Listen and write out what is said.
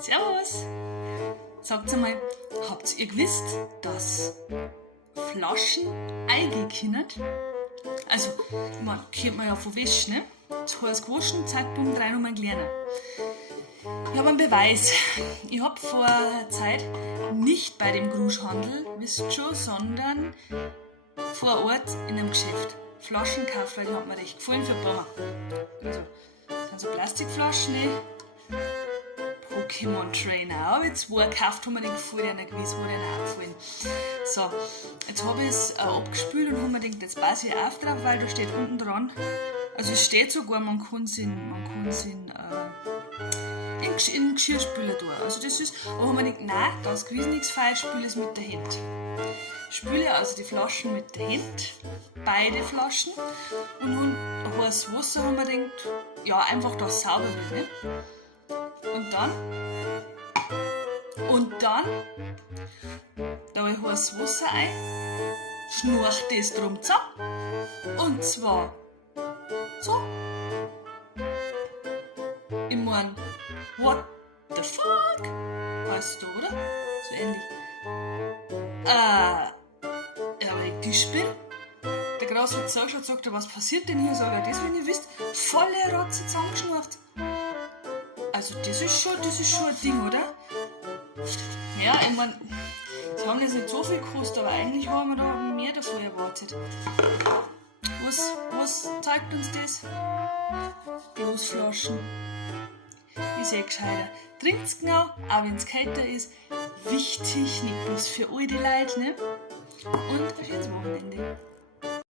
Servus! Sagt einmal, habt ihr gewusst, dass Flaschen eingehen? Also, man kennt man ja von Wäsche, ne? Das heißt gewaschen, zack, bumm, 3 Nummern kleiner. Ich habe einen Beweis. Ich habe vor einer Zeit nicht bei dem Gruschhandel, wisst ihr schon, sondern vor Ort in einem Geschäft Flaschen gekauft, weil die hat mir recht gefallen für Mama. Also, das sind so Plastikflaschen, ne? Pokémon Trainer. Habe ich 2 gekauft, haben mir den gefallen, einer gewiss, hat ihnen auch gefallen. So, jetzt habe ich es abgespült und habe mir gedacht, jetzt passe ich auf drauf, weil da steht unten dran, also es steht sogar, man kann es in Geschirrspüler tun. Also das ist, aber haben wir gedacht, nein, da ist gewiss nichts falsch, spüle es mit der Hand. Spüle also die Flaschen mit der Hand, beide Flaschen, und nun heißes Wasser haben wir gedacht, ja, einfach, dass es sauber wird, ne? Und dann da ich heißes Wasser ein, schnurcht das drum zusammen. Und zwar so. Ich mein, what the fuck? Weißt du, oder? So ähnlich. Aber ich tisch bin. Der Gras hat zugeschaut und sagt, was passiert denn hier? Sag ich, das, wenn ihr wisst, volle Rotze zusammengeschnurrt. Also das ist schon ein Ding, oder? Ja, ich mein, sie haben jetzt nicht so viel gekostet, aber eigentlich haben wir da mehr davon erwartet. Was zeigt uns das? Glasflaschen. Ist gescheiter. Trinkt's genau, auch wenn's kälter ist. Wichtig, nicht bloß für all die Leute, ne? Und ein schönes Wochenende.